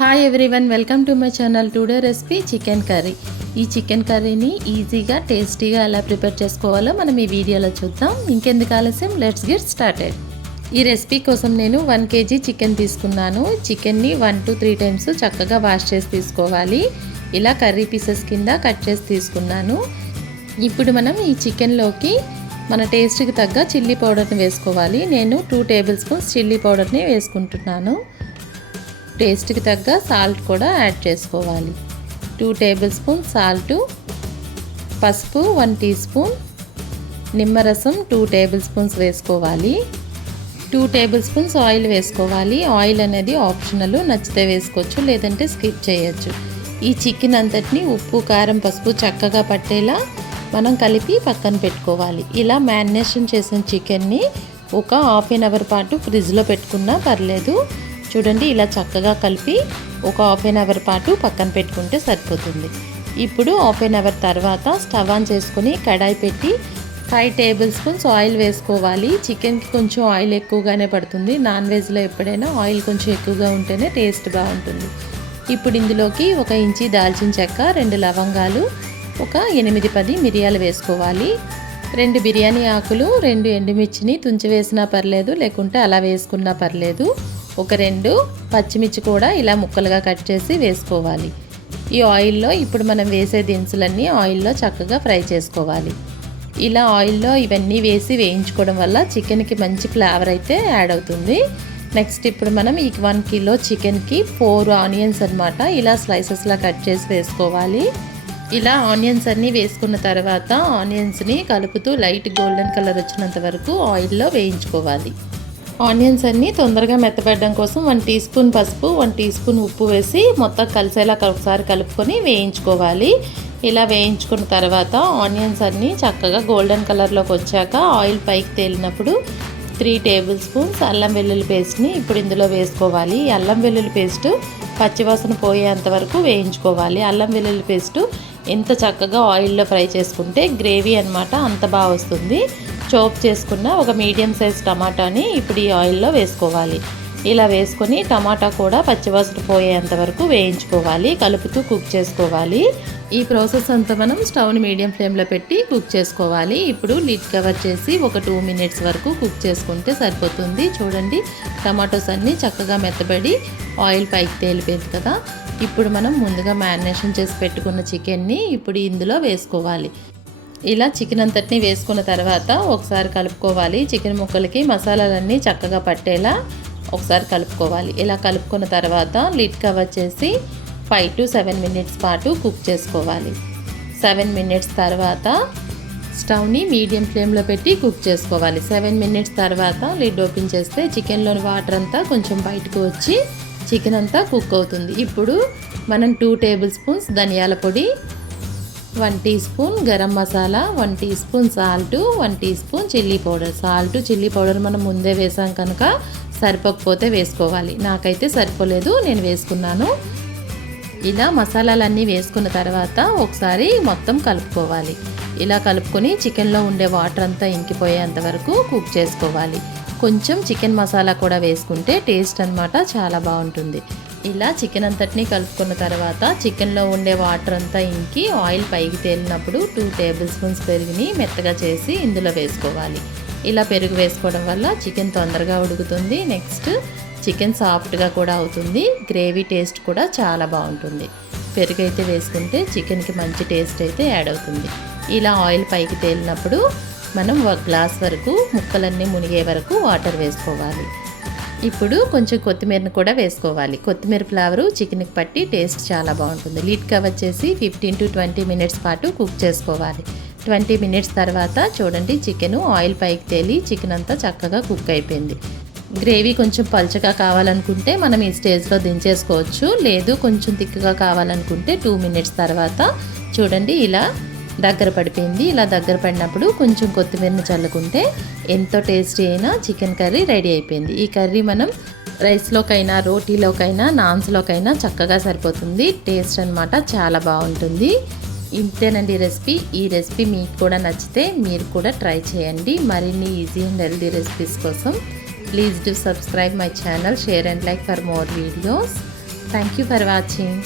Hi everyone, welcome to my channel. Today recipe chicken curry. ఈ chicken కర్రీని ఈజీగా టేస్టీగా ఎలా ప్రిపేర్ చేసుకోవాలో మనం ఈ వీడియోలో చూద్దాం. ఇంకెందుకు ఆలస్యం, లెట్స్ గెట్ స్టార్టెడ్. ఈ రెసిపీ కోసం నేను 1 kg చికెన్ తీసుకున్నాను. చికెన్ని 1 to 3 times చక్కగా వాష్ చేసి తీసుకోవాలి. ఇలా కర్రీ పీసెస్ కింద కట్ చేసి తీసుకున్నాను. ఇప్పుడు మనం ఈ చికెన్లోకి మన టేస్ట్కి తగ్గ చిల్లీ పౌడర్ని వేసుకోవాలి. నేను 2 tablespoons చిల్లీ పౌడర్ని వేసుకుంటున్నాను. టేస్ట్కి తగ్గ సాల్ట్ కూడా యాడ్ చేసుకోవాలి. 2 tablespoons సాల్టు, పసుపు 1 teaspoon, నిమ్మరసం 2 tablespoons వేసుకోవాలి. 2 tablespoons ఆయిల్ వేసుకోవాలి. ఆయిల్ అనేది ఆప్షనల్, నచ్చితే వేసుకోవచ్చు, లేదంటే స్కిప్ చేయొచ్చు. ఈ చికెన్ అంతటిని ఉప్పు, కారం, పసుపు చక్కగా పట్టేలా మనం కలిపి పక్కన పెట్టుకోవాలి. ఇలా మ్యారినేషన్ చేసిన చికెన్ని ఒక 1/2 hour పాటు ఫ్రిడ్జ్లో పెట్టుకున్నా పర్లేదు. చూడండి, ఇలా చక్కగా కలిపి ఒక 1/2 hour పాటు పక్కన పెట్టుకుంటే సరిపోతుంది. ఇప్పుడు 1/2 hour తర్వాత స్టవ్ ఆన్ చేసుకొని కడాయి పెట్టి 5 tablespoons ఆయిల్ వేసుకోవాలి. చికెన్కి కొంచెం ఆయిల్ ఎక్కువగానే పడుతుంది. నాన్ వెజ్లో ఎప్పుడైనా ఆయిల్ కొంచెం ఎక్కువగా ఉంటేనే టేస్ట్ బాగుంటుంది. ఇప్పుడు ఇందులోకి 1 ఇంచి దాల్చిన చెక్క, 2 లవంగాలు, ఒక 8-10 మిరియాలు వేసుకోవాలి. 2 బిర్యానీ ఆకులు, 2 ఎండుమిర్చిని తుంచి వేసినా పర్లేదు, లేకుంటే అలా వేసుకున్నా పర్లేదు. ఒక 2 పచ్చిమిర్చి కూడా ఇలా ముక్కలుగా కట్ చేసి వేసుకోవాలి. ఈ ఆయిల్లో ఇప్పుడు మనం వేసే దినుసులన్నీ ఆయిల్లో చక్కగా ఫ్రై చేసుకోవాలి. ఇలా ఆయిల్లో ఇవన్నీ వేసి వేయించుకోవడం వల్ల చికెన్కి మంచి ఫ్లేవర్ అయితే యాడ్ అవుతుంది. నెక్స్ట్ ఇప్పుడు మనం ఈ 1 kg చికెన్కి 4 ఆనియన్స్ అన్నమాట ఇలా స్లైసెస్లా కట్ చేసి వేసుకోవాలి. ఇలా ఆనియన్స్ అన్నీ వేసుకున్న తర్వాత ఆనియన్స్ని కలుపుతూ లైట్ గోల్డెన్ కలర్ వచ్చినంత వరకు ఆయిల్లో వేయించుకోవాలి. ఆనియన్స్ అన్నీ తొందరగా మెత్తబడడం కోసం 1 teaspoon పసుపు, 1 teaspoon ఉప్పు వేసి మొత్తం కలిసేలా ఒకసారి కలుపుకొని వేయించుకోవాలి. ఇలా వేయించుకున్న తర్వాత ఆనియన్స్ అన్నీ చక్కగా గోల్డెన్ కలర్లోకి వచ్చాక ఆయిల్ పైకి తేలినప్పుడు 3 tablespoons అల్లం వెల్లుల్లి పేస్ట్ని ఇప్పుడు ఇందులో వేసుకోవాలి. ఈ అల్లం వెల్లుల్లి పేస్టు పచ్చివాసన పోయేంత వరకు వేయించుకోవాలి. అల్లం వెల్లుల్లి పేస్టు ఎంత చక్కగా ఆయిల్లో ఫ్రై చేసుకుంటే గ్రేవీ అన్నమాట అంత బాగా వస్తుంది. చాప్ చేసుకున్న ఒక మీడియం సైజ్ టమాటాని ఇప్పుడు ఈ ఆయిల్లో వేసుకోవాలి. ఇలా వేసుకొని టమాటా కూడా పచ్చివాసన పోయేంత వరకు వేయించుకోవాలి, కలుపుతూ కుక్ చేసుకోవాలి. ఈ ప్రాసెస్ అంతా మనం స్టవ్ని మీడియం ఫ్లేమ్లో పెట్టి కుక్ చేసుకోవాలి. ఇప్పుడు లిడ్ కవర్ చేసి ఒక 2 minutes వరకు కుక్ చేసుకుంటే సరిపోతుంది. చూడండి, టమాటోస్ అన్నీ చక్కగా మెత్తబడి ఆయిల్ పైకి తేలిపోయింది కదా. ఇప్పుడు మనం ముందుగా మ్యారినేషన్ చేసి పెట్టుకున్న చికెన్ని ఇప్పుడు ఇందులో వేసుకోవాలి. ఇలా చికెన్ అంతటిని వేసుకున్న తర్వాత ఒకసారి కలుపుకోవాలి. చికెన్ ముక్కలకి మసాలాలన్నీ చక్కగా పట్టేలా ఒకసారి కలుపుకోవాలి. ఇలా కలుపుకున్న తర్వాత లిడ్ కవర్ చేసి 5 to 7 minutes పాటు కుక్ చేసుకోవాలి. 7 minutes తర్వాత స్టవ్ని మీడియం ఫ్లేమ్లో పెట్టి కుక్ చేసుకోవాలి. 7 minutes తర్వాత లిడ్ ఓపెన్ చేస్తే చికెన్లోని వాటర్ అంతా కొంచెం బయటకు వచ్చి చికెన్ అంతా కుక్ అవుతుంది. ఇప్పుడు మనం 2 tablespoons ధనియాల పొడి, 1 teaspoon garam masala, 1 teaspoon salt, 1 teaspoon chilli powder. Salt, chilli powder మనం ముందే వేసాం కనుక సరిపోకపోతే వేసుకోవాలి. నాకైతే సరిపోలేదు, నేను వేసుకున్నాను. ఇలా మసాలాలన్నీ వేసుకున్న తర్వాత ఒకసారి మొత్తం కలుపుకోవాలి. ఇలా కలుపుకొని చికెన్లో ఉండే వాటర్ అంతా ఇంకిపోయేంత వరకు కుక్ చేసుకోవాలి. కొంచెం చికెన్ మసాలా కూడా వేసుకుంటే టేస్ట్ అన్నమాట చాలా బాగుంటుంది. ఇలా చికెన్ అంతటినీ కలుపుకున్న తర్వాత చికెన్లో ఉండే వాటర్ అంతా ఇంకి ఆయిల్ పైకి తేలినప్పుడు 2 tablespoons పెరుగుని మెత్తగా చేసి ఇందులో వేసుకోవాలి. ఇలా పెరుగు వేసుకోవడం వల్ల చికెన్ తొందరగా ఉడుకుతుంది. నెక్స్ట్ చికెన్ సాఫ్ట్గా కూడా అవుతుంది. గ్రేవీ టేస్ట్ కూడా చాలా బాగుంటుంది. పెరుగు అయితే వేసుకుంటే చికెన్కి మంచి టేస్ట్ అయితే యాడ్ అవుతుంది. ఇలా ఆయిల్ పైకి తేలినప్పుడు మనం 1 glass వరకు ముక్కలన్నీ మునిగే వరకు వాటర్ వేసుకోవాలి. ఇప్పుడు కొంచెం కొత్తిమీరని కూడా వేసుకోవాలి. కొత్తిమీర ఫ్లేవరు చికెన్కి పట్టి టేస్ట్ చాలా బాగుంటుంది. లిడ్ కవర్ చేసి 15 to 20 minutes పాటు కుక్ చేసుకోవాలి. 20 minutes తర్వాత చూడండి, చికెన్ ఆయిల్ పైకి తేలి చికెన్ అంతా చక్కగా కుక్ అయిపోయింది. గ్రేవీ కొంచెం పల్చగా కావాలనుకుంటే మనం ఈ స్టేజ్లో దించేసుకోవచ్చు. లేదు కొంచెం థిక్గా కావాలనుకుంటే 2 minutes తర్వాత చూడండి ఇలా దగ్గర పడిపోయింది. ఇలా దగ్గర పడినప్పుడు కొంచెం కొత్తిమీరని చల్లుకుంటే ఎంతో టేస్టీ అయిన చికెన్ కర్రీ రెడీ అయిపోయింది. ఈ కర్రీ మనం రైస్లోకైనా, రోటీలోకైనా, నాన్స్లోకైనా చక్కగా సరిపోతుంది. టేస్ట్ అన్నమాట చాలా బాగుంటుంది. ఇంతేనండి రెసిపీ. ఈ రెసిపీ మీకు కూడా నచ్చితే మీరు కూడా ట్రై చేయండి. మరిన్ని ఈజీ అండ్ హెల్దీ రెసిపీస్ కోసం please do subscribe my channel, share and like for more videos. Thank you for watching.